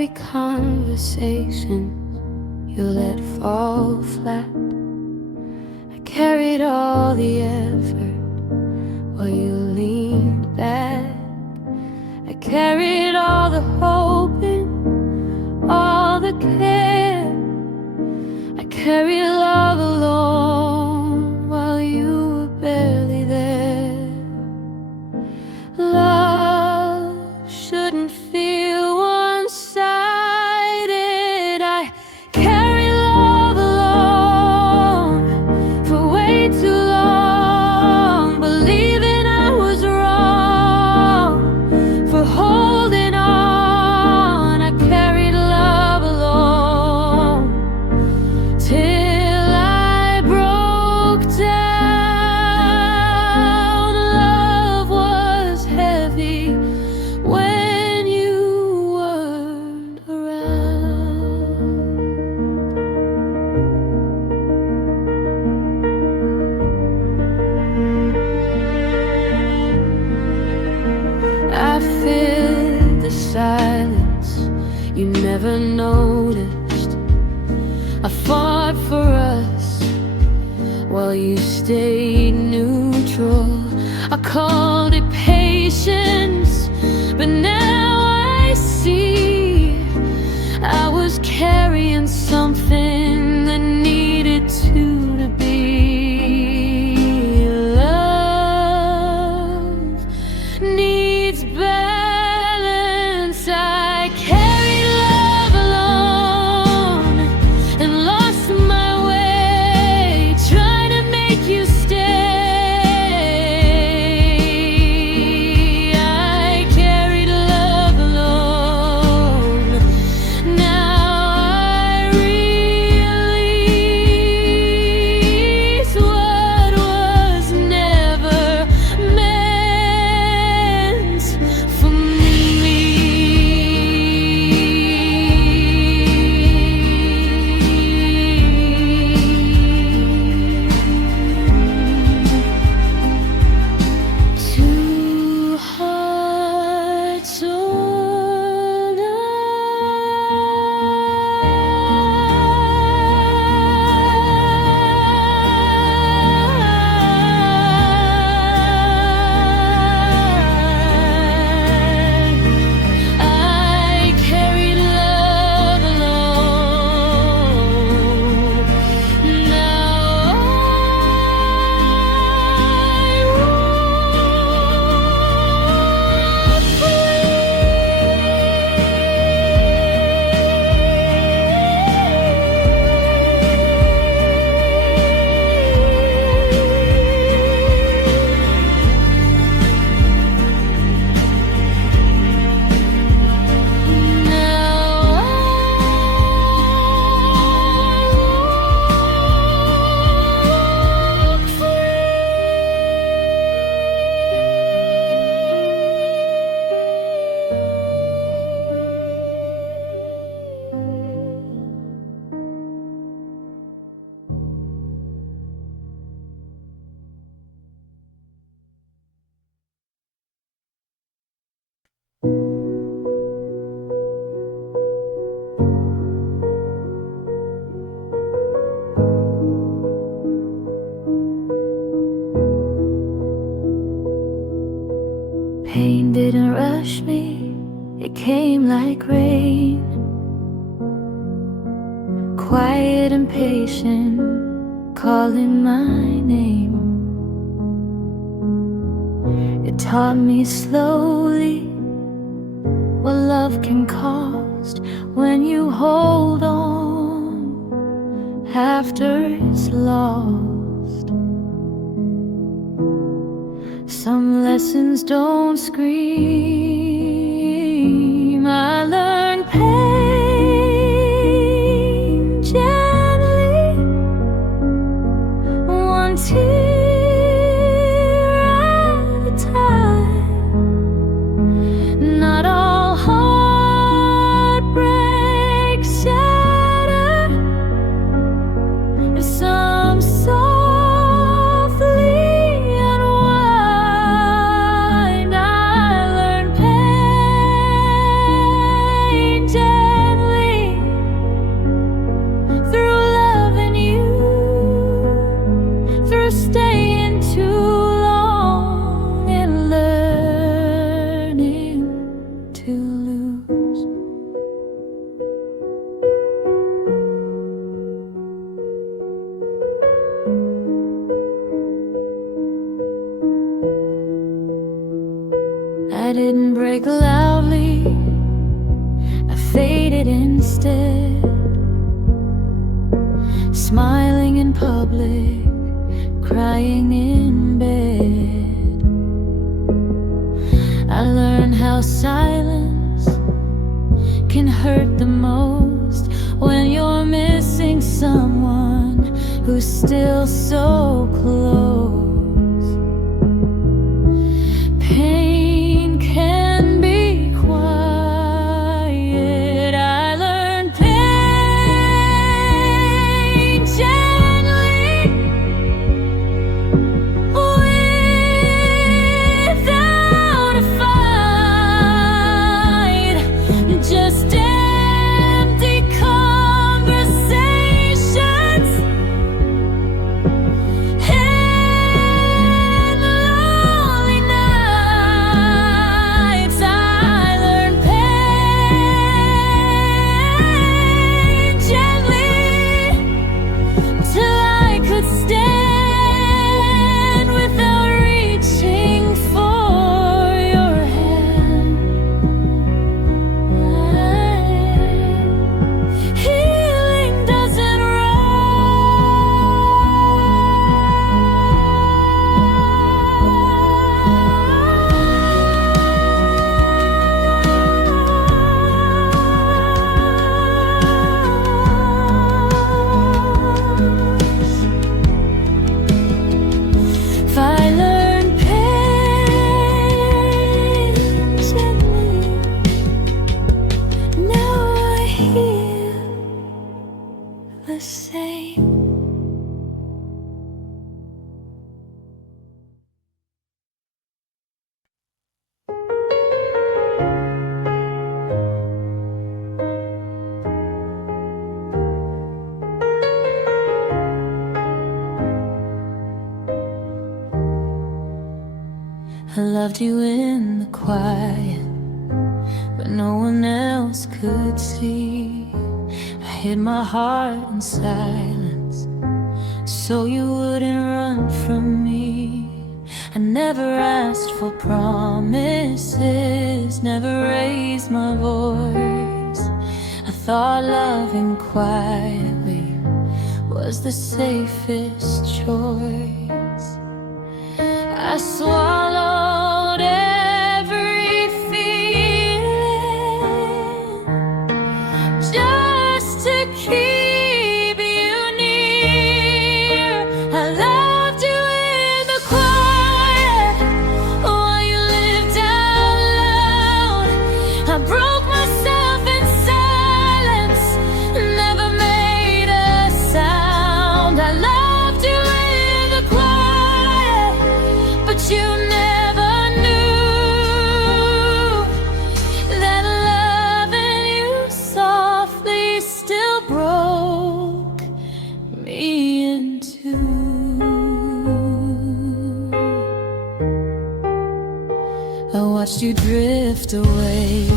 carry conversations you let fall flat. I carried all the effort while you leaned back. I carried all the hoping, all the care. I carried love alone while you were barely there. Love shouldn't feel one-sided. I carried love alone for way too long, believing I was wrong for holding on. I carried love alone till I broke down. Love was heavy when you weren't around. I filled the silence you never noticed. I fought for us while you stayed neutral. I called it patience, but now I see I was carrying something that needed to be. Love needs balance. I carried love alone and lost my way, trying to make you stay. I carried love alone. Now I release what was never meant for me. Two hearts on I carried love alone. Now pain didn't rush me, it came like rain, quiet and patient, calling my name. It taught me slowly what love can cost when you hold on after it's lost. Some lessons don't scream. I learned pain gently, one tear at a time. Not all heartbreaks shatter. Some softly unwind. I learned pain smiling in public, crying in bed. I learned how silence can hurt the most when you're missing someone who's still so close. Pain can be quiet. I learned pain gently, without a fight. Just empty conversations and lonely nights. I learned pain gently till I could stand without reaching for your hand. Healing doesn't If I learn pain gently, now I heal the same. I loved you in the quiet, but no one else could see. I hid my heart in silence so you wouldn't run from me. I never asked for promises, never raised my voice. I thought loving quietly was the safest choice. I swallowed every feeling just to keep you near. I loved you in the quiet while you lived out loud. I broke myself in silence, never made a sound. I loved you in the quiet, but you never knew that loving you softly still broke me in two. I watched you drift away,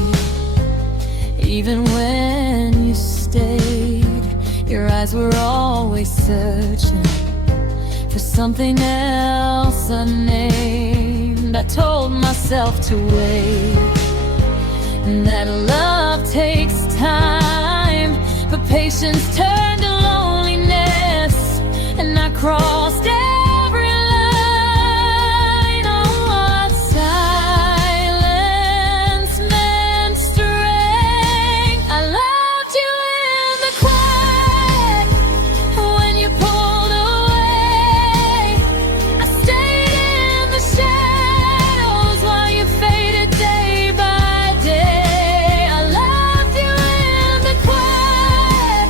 even when you stayed. Your eyes were always searching for something else unnamed. I told myself to wait, and that love takes time, but patience turned to loneliness, and I crossed every line. Oh, what silence meant strength. I loved you in the quiet when you pulled away. I stayed in the shadows while you faded day by day. I loved you in the quiet,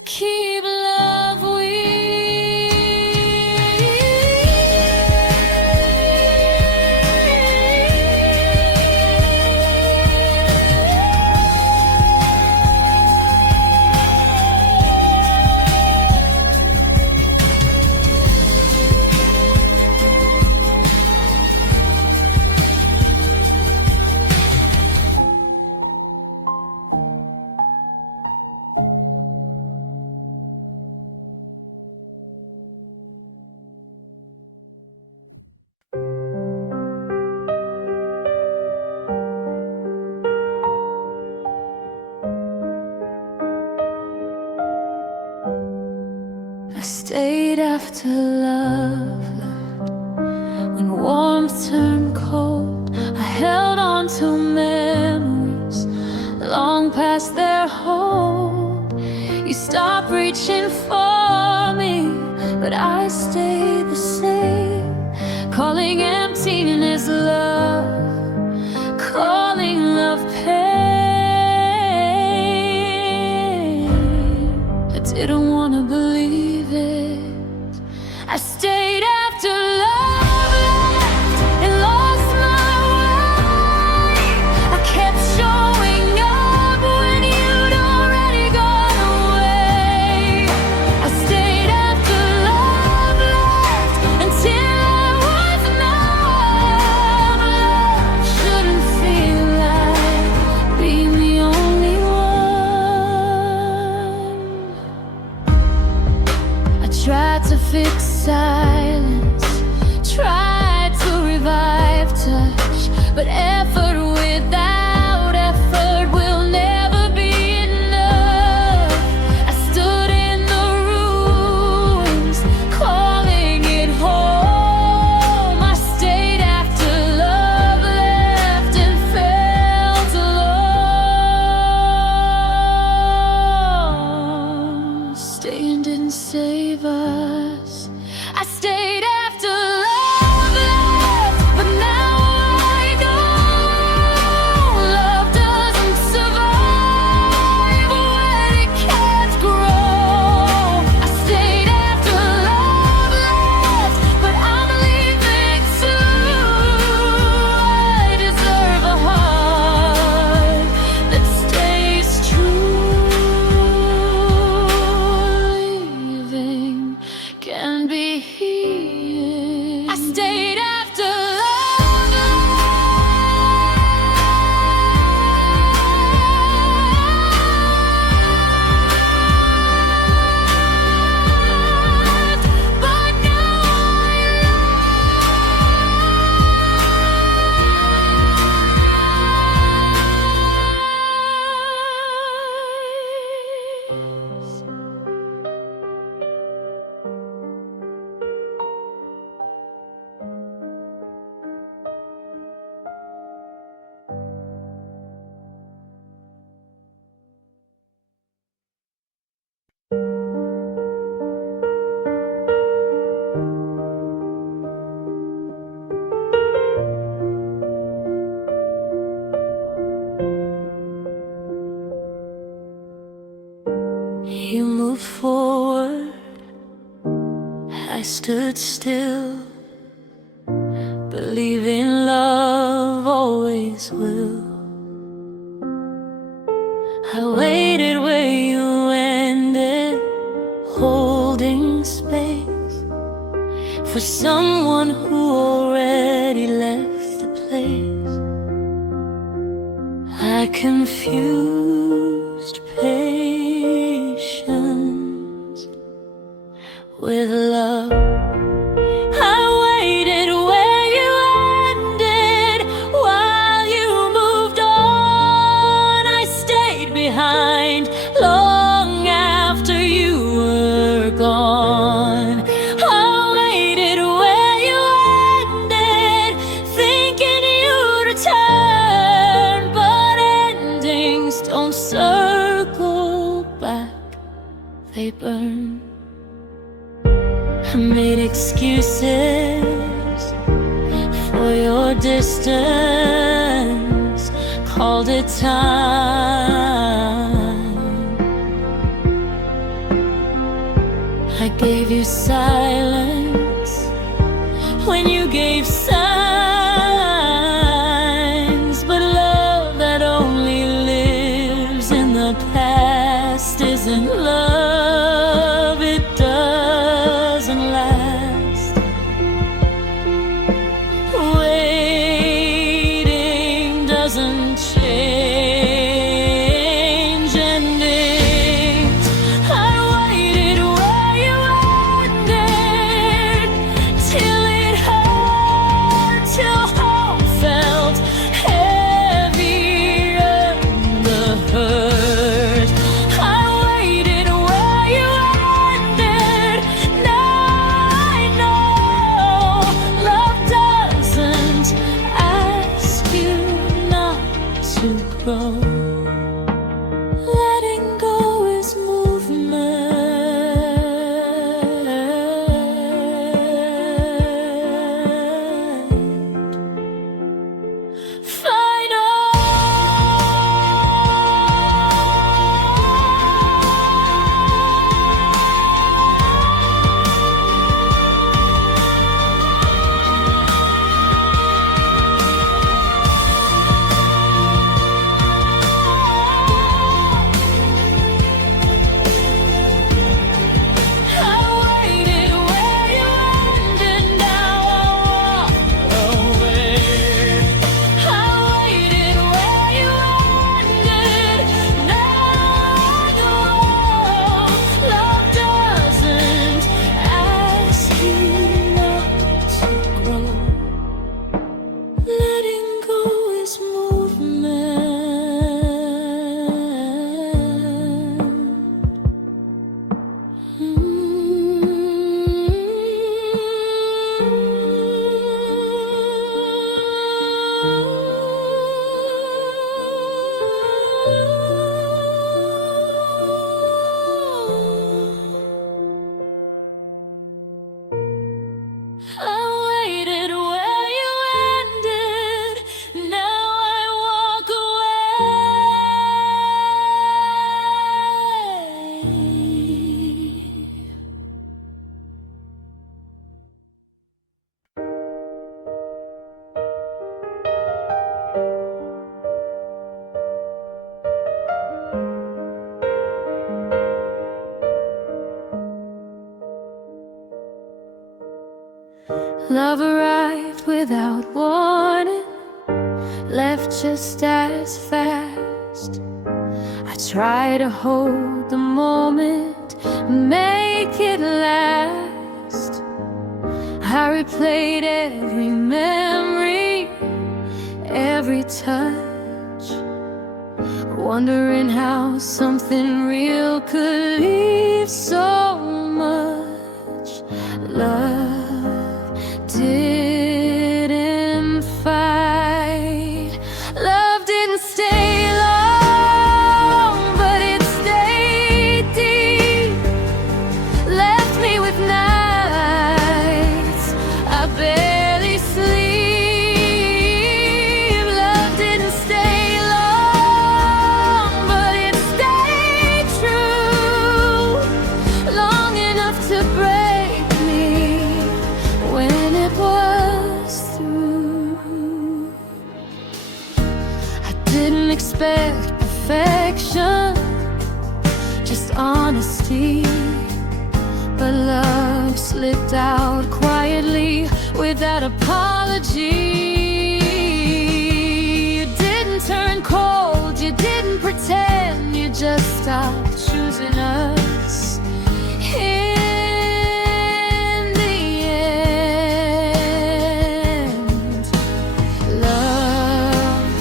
to keep love I stayed after love left. When warmth turned cold, I held on to memories long past their hold. You stopped reaching for me, but I stayed the same, calling emptiness love, calling love pain. I didn't want to believe it. I stayed after love left and lost my way. I kept showing up when you'd already gone away. I stayed after love left until I was numb. Love shouldn't feel like being the only one. I tried to fix silence, tried to revive touch, but effort without effort will never be enough. I stood in the ruins, calling it home. I stayed after love left and felt alone. Staying didn't save us. I stayed after love left, but now I know love doesn't survive when it can't grow. I stayed after love left, but I'm leaving too. I deserve a heart that stays true. Leaving can be healed. I stayed after love left, but now you moved forward, I stood still, believing love always will. I waited where you ended, holding space for someone who already left the place. I confused patience with love. I waited where you ended while you moved on. I stayed behind long after you were gone. I waited where you ended, thinking you'd return, but endings don't circle back, they burn. I made excuses for your distance, called it time. I gave you silence when you gave signs, but love that only lives in the past isn't love. It doesn't last. Waiting doesn't change endings. I waited where you ended, till it hurt, till hope felt heavier than the hurt. I waited where you ended. Now I know love doesn't ask you not to grow. Letting go is movement. Final. I waited where you ended, now I walk away. I waited where you ended, now I go. Love doesn't ask you not to grow. Letting go is movement. I waited where you ended, now I walk away. Love arrived without warning, left just as fast. I try to hold the moment, make it last. I replayed every memory, every touch, wondering how something real could leave so much. Love didn't fight, love didn't stay long, but it stayed deep. Left me with nights I barely sleep. Love didn't stay long, but it stayed true, long enough to break me when it was through. I didn't expect perfection, just honesty, but love slipped out quietly without apology. You didn't turn cold, you didn't pretend, you just stopped choosing us. In the end, love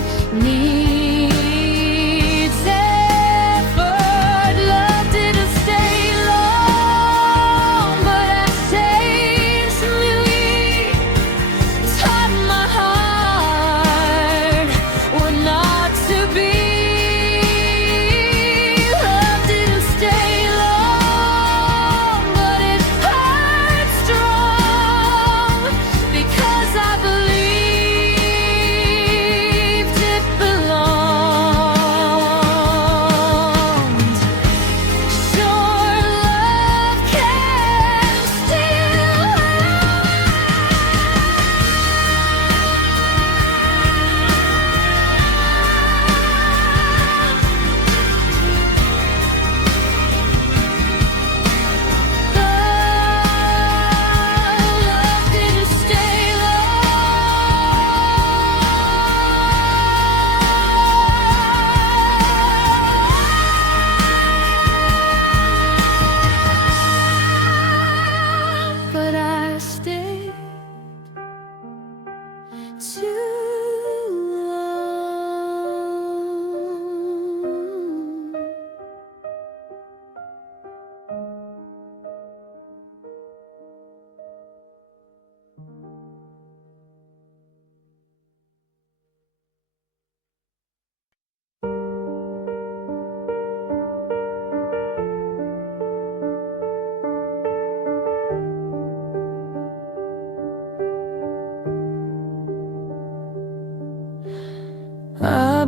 needs effort. Love didn't stay long, but I changed me, taught my heart what not to be. Love didn't stay long.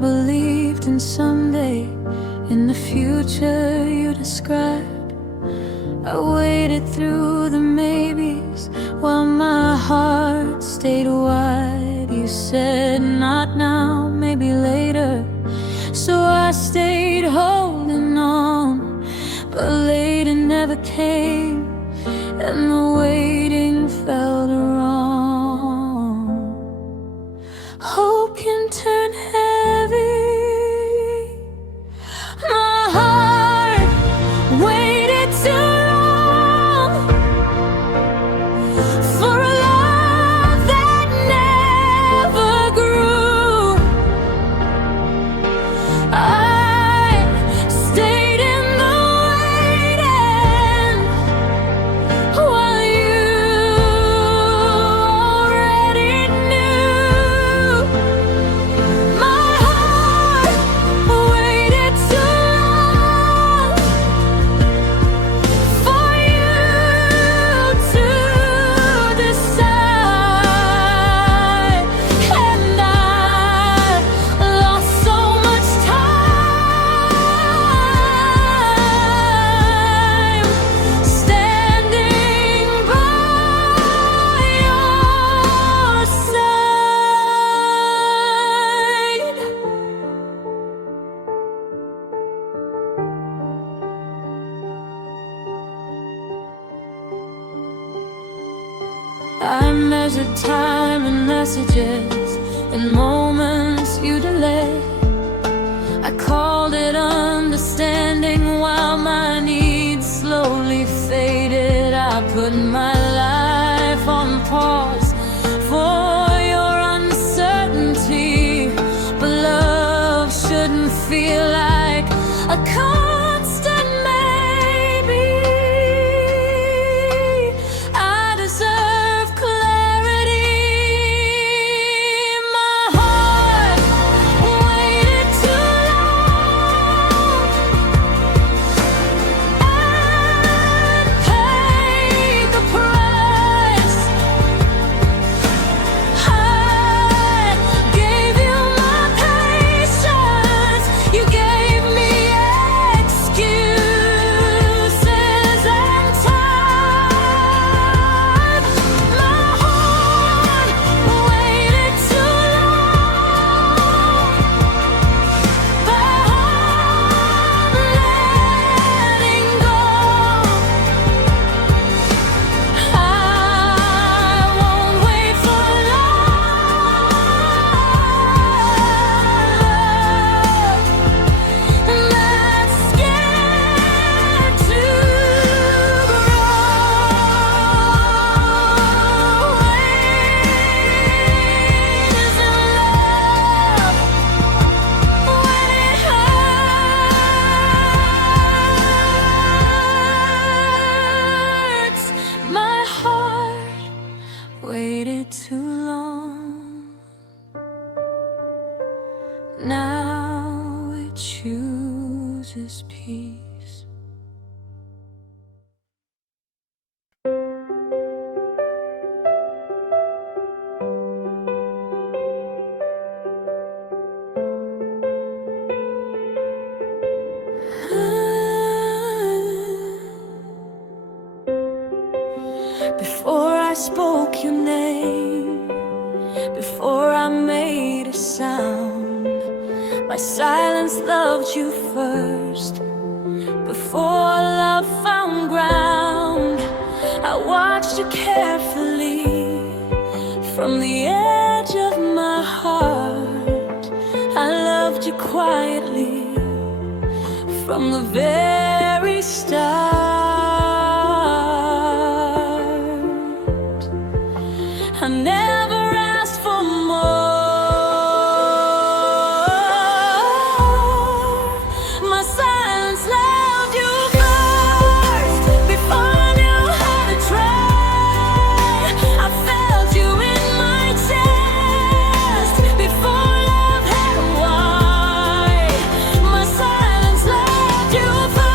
believed in someday, in the future you described. I waited through the maybes while my heart stayed wide. You said not now, maybe later, so I stayed holding on. But later never came, and the waiting felt wrong. Hope can turn heavy. My heart waited too long for a love that never grew. I stayed in the waiting while you already knew. My heart waited too long for you to decide, and I lost so much time standing by your side. I measured time in messages, in moments you delayed. I called it understanding while my needs slowly faded. I put my life on pause for your uncertainty. But love shouldn't feel like a constant maybe. I deserve clarity. My heart waited too long and paid the price. I gave you my patience, you gave me excuses and time. My heart waited too long, but I'm letting go. I won't wait for love that's scared to grow. Wait isn't love when it hurts. My heart waited too long. Now it chooses peace. Before I spoke your name, before I made a sound, my silence loved you first. Before love found ground, I watched you carefully from the edge of my heart. I loved you quietly from the very start. I never asked for more. My silence loved you first. Before I knew how to try, I felt you in my chest. Before love had a why, my silence loved you first.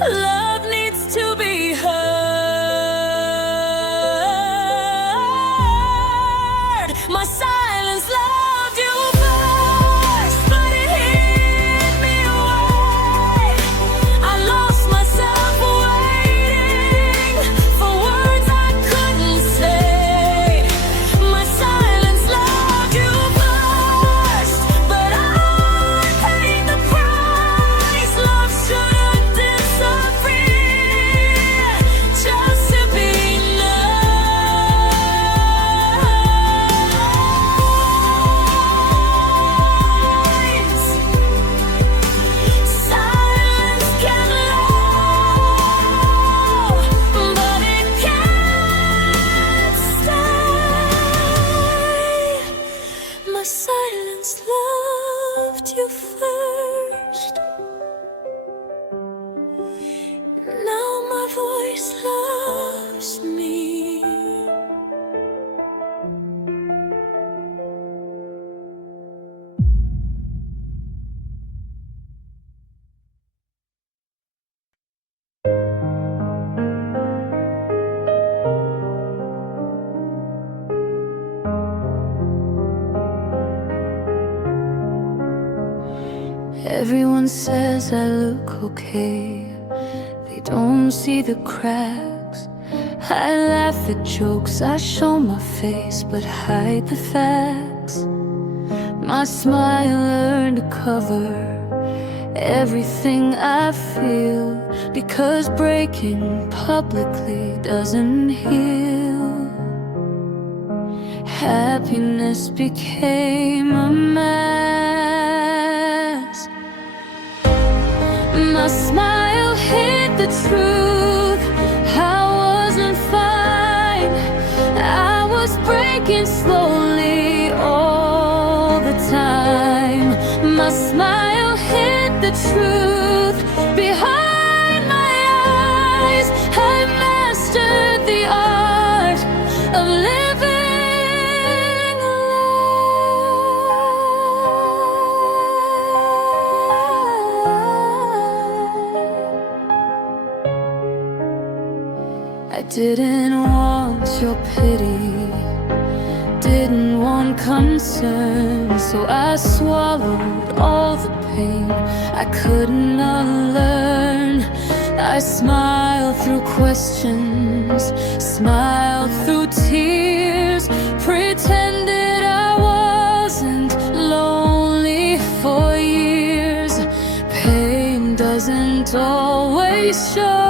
Love needs to be heard. My silence loved you first, but it hid me away. I lost myself waiting for words I couldn't say. My silence loved you first, but I paid the price. Love should have disappeared just to be nice. Silence can love, but it can't stay. My silence loved you first. Now my voice loves me. Everyone says I look okay. They don't see the cracks. I laugh at jokes, I show my face, but hide the facts. My smile learned to cover everything I feel, because breaking publicly doesn't heal. Happiness became a mask. My smile hid the truth. I wasn't fine. I was breaking slowly all the time. My smile hid the truth behind my eyes. I mastered the art of living I didn't want your pity, didn't want concern, so I swallowed all the pain I couldn't unlearn. I smiled through questions, smiled through tears, pretended I wasn't lonely for years. Pain doesn't always show.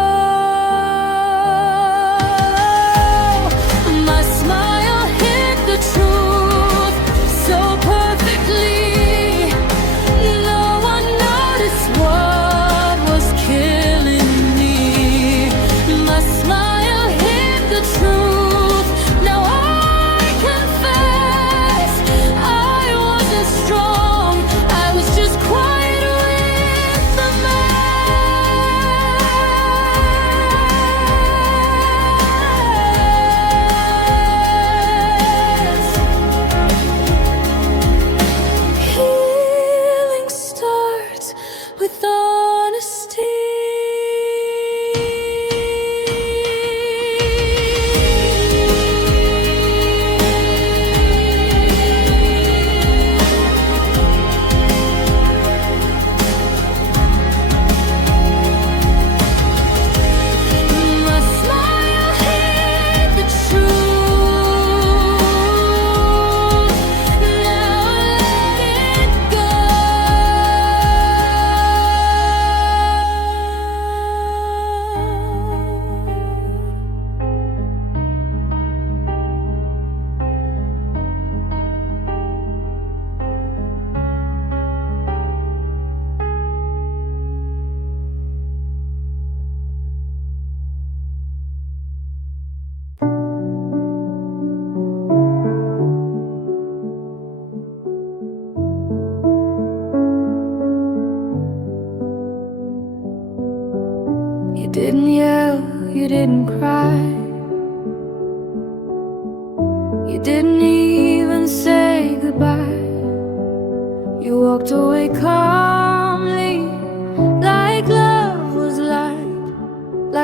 You didn't yell, you didn't cry, you didn't even say goodbye. You walked away calmly, like love was like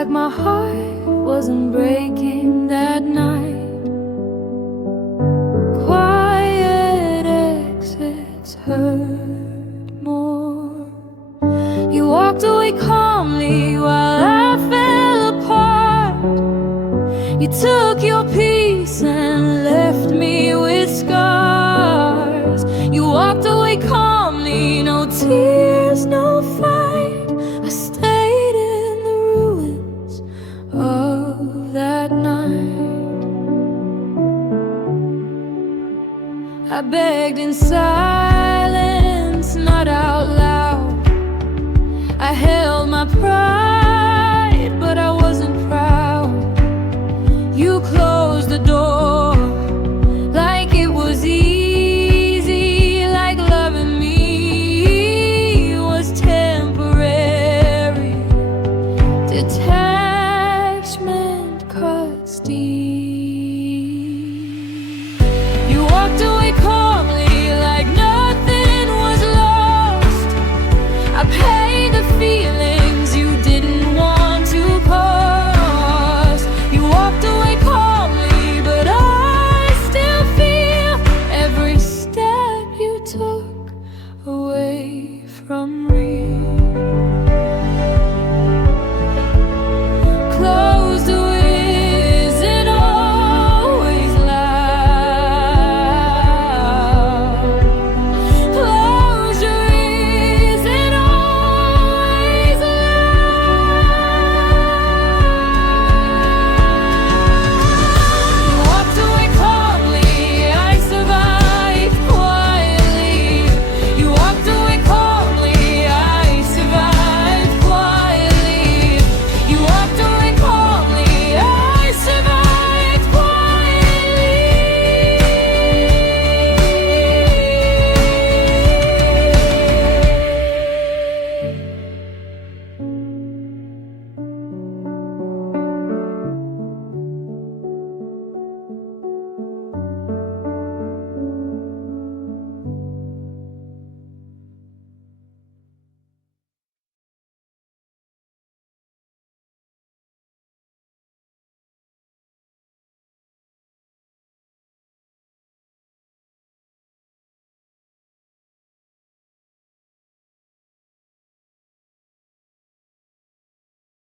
like my heart wasn't breaking that night. Quiet exits hurt more. You walked away calmly while I fell apart. You took your peace and left me with scars. You walked away calmly, no tears, no fight. I stayed in the ruins of that night. I begged inside